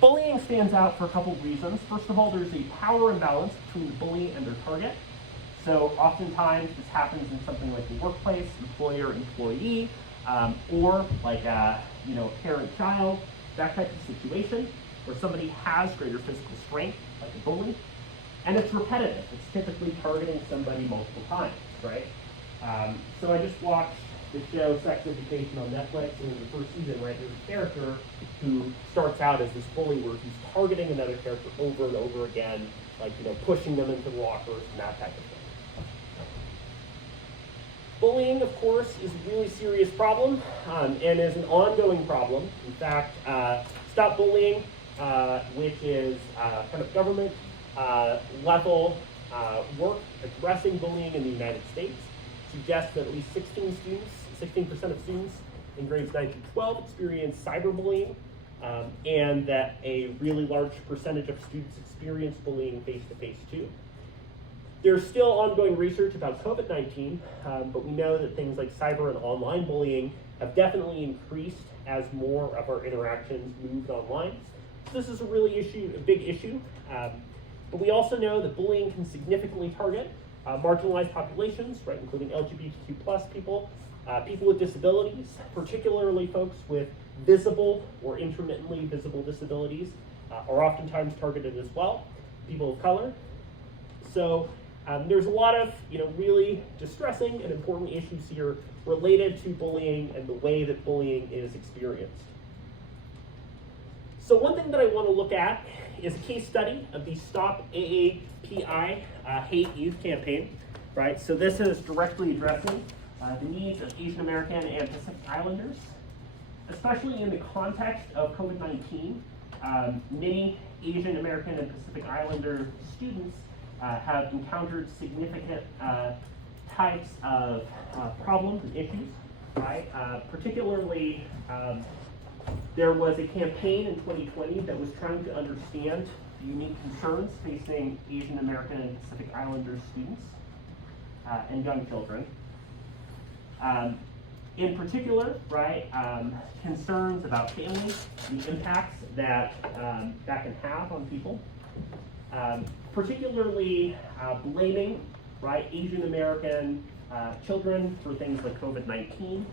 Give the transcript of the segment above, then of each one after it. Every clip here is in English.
Bullying stands out for a couple of reasons. First of all, there's a power imbalance between the bully and their target. So oftentimes this happens in something like the workplace, employer-employee, or like a parent-child, that type of situation where somebody has greater physical strength, like a bully, and it's repetitive. It's typically targeting somebody multiple times, right? So I just watched the show Sex Education on Netflix, and in the first season, right, there's a character who starts out as this bully where he's targeting another character over and over again, like, pushing them into lockers and that type of thing. Bullying, of course, is a really serious problem and is an ongoing problem. In fact, Stop Bullying, which is kind of government level work addressing bullying in the United States, suggests that at least 16% of students in grades 9 to 12 experience cyberbullying, and that a really large percentage of students experience bullying face-to-face too. There's still ongoing research about COVID-19, but we know that things like cyber and online bullying have definitely increased as more of our interactions moved online. So this is a big issue. But we also know that bullying can significantly target marginalized populations, right, including LGBTQ+ people, people with disabilities, particularly folks with visible or intermittently visible disabilities are oftentimes targeted as well, people of color. So there's a lot of really distressing and important issues here related to bullying and the way that bullying is experienced. So one thing that I want to look at is a case study of the Stop AAPI Hate Youth Campaign, right? So this is directly addressing the needs of Asian American and Pacific Islanders, especially in the context of COVID-19. Many Asian American and Pacific Islander students have encountered significant types of problems and issues, right? Particularly, there was a campaign in 2020 that was trying to understand the unique concerns facing Asian American and Pacific Islander students and young children. In particular, right, concerns about families, the impacts that that can have on people, particularly blaming, right, Asian American children for things like COVID-19,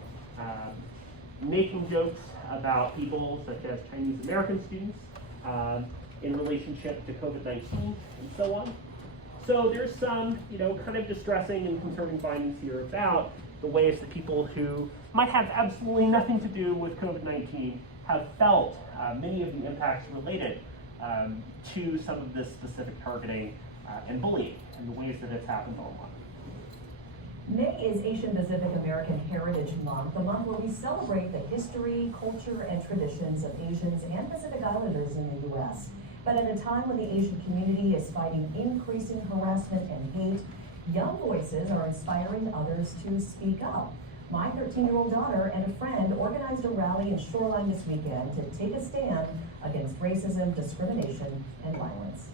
making jokes about people such as Chinese American students in relationship to COVID-19 and so on. So there's some, kind of distressing and concerning findings here about the ways that people who might have absolutely nothing to do with COVID-19 have felt many of the impacts related to some of this specific targeting and bullying and the ways that it's happened online. May is Asian Pacific American Heritage Month, a month where we celebrate the history, culture, and traditions of Asians and Pacific Islanders in the U.S. But at a time when the Asian community is fighting increasing harassment and hate, young voices are inspiring others to speak up. My 13-year-old daughter and a friend organized a rally in Shoreline this weekend to take a stand against racism, discrimination, and violence.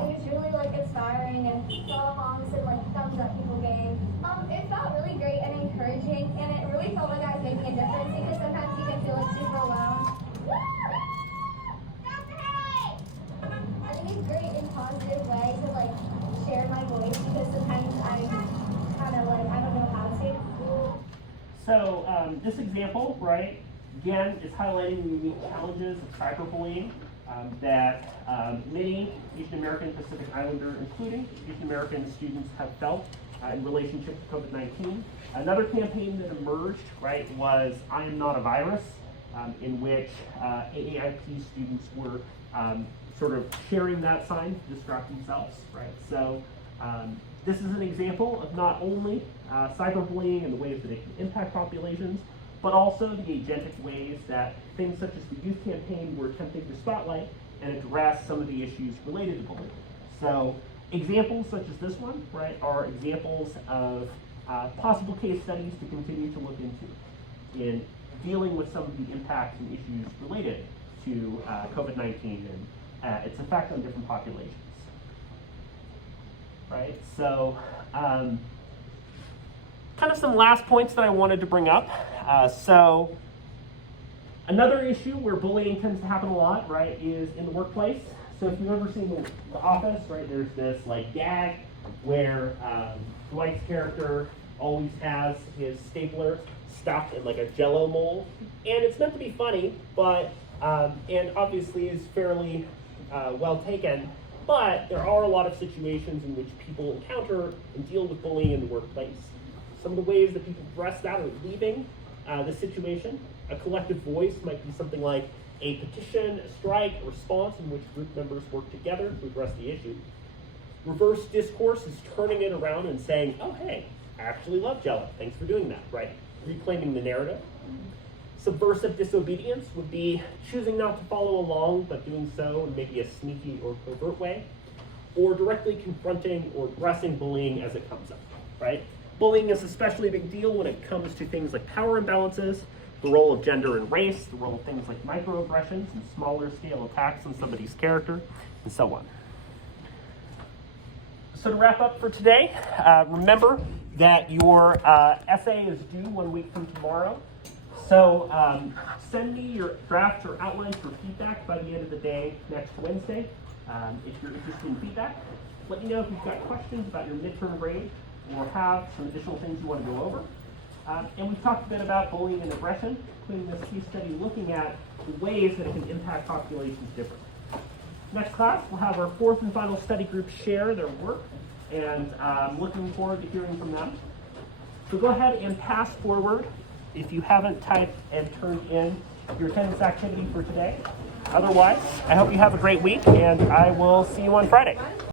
It was really inspiring, and saw the honks and thumbs up people gave. It felt really great and encouraging, and it really felt like I was making a difference because sometimes you can feel super alone. I think it's great in a positive way to share my voice because sometimes I don't know how to say it. So this example, right, again, is highlighting the unique challenges of cyberbullying that many Asian American Pacific Islander, including Asian American students, have felt in relationship to COVID-19. Another campaign that emerged, right, was I Am Not a Virus, in which AAIP students were sort of sharing that sign to distract themselves, right? So this is an example of not only cyberbullying and the ways that it can impact populations, but also the agentic ways that things such as the youth campaign were attempting to spotlight and address some of the issues related to bullying. So examples such as this one, right, are examples of possible case studies to continue to look into in dealing with some of the impacts and issues related to COVID-19 and its effect on different populations, right? So kind of some last points that I wanted to bring up. So another issue where bullying tends to happen a lot, right, is in the workplace. So if you've ever seen The Office, right, there's this like gag where Dwight's character always has his stapler stuck in like a Jello mold, and it's meant to be funny, but and obviously is fairly well taken. But there are a lot of situations in which people encounter and deal with bullying in the workplace. Some of the ways that people address that are leaving the situation. A collective voice might be something like a petition, a strike, a response in which group members work together to address the issue. Reverse discourse is turning it around and saying, oh, hey, I actually love Jello. Thanks for doing that, right? Reclaiming the narrative. Subversive disobedience would be choosing not to follow along, but doing so in maybe a sneaky or covert way, or directly confronting or addressing bullying as it comes up, right? Bullying is especially a big deal when it comes to things like power imbalances, the role of gender and race, the role of things like microaggressions and smaller scale attacks on somebody's character, and so on. So to wrap up for today, remember that your essay is due 1 week from tomorrow. So send me your drafts or outlines for feedback by the end of the day next Wednesday. If you're interested in feedback, let me know if you've got questions about your midterm grade or have some additional things you want to go over. And we've talked a bit about bullying and aggression, including this case study looking at the ways that it can impact populations differently. Next class, we'll have our fourth and final study group share their work, and I'm looking forward to hearing from them. So go ahead and pass forward if you haven't typed and turned in your attendance activity for today. Otherwise, I hope you have a great week, and I will see you on Friday.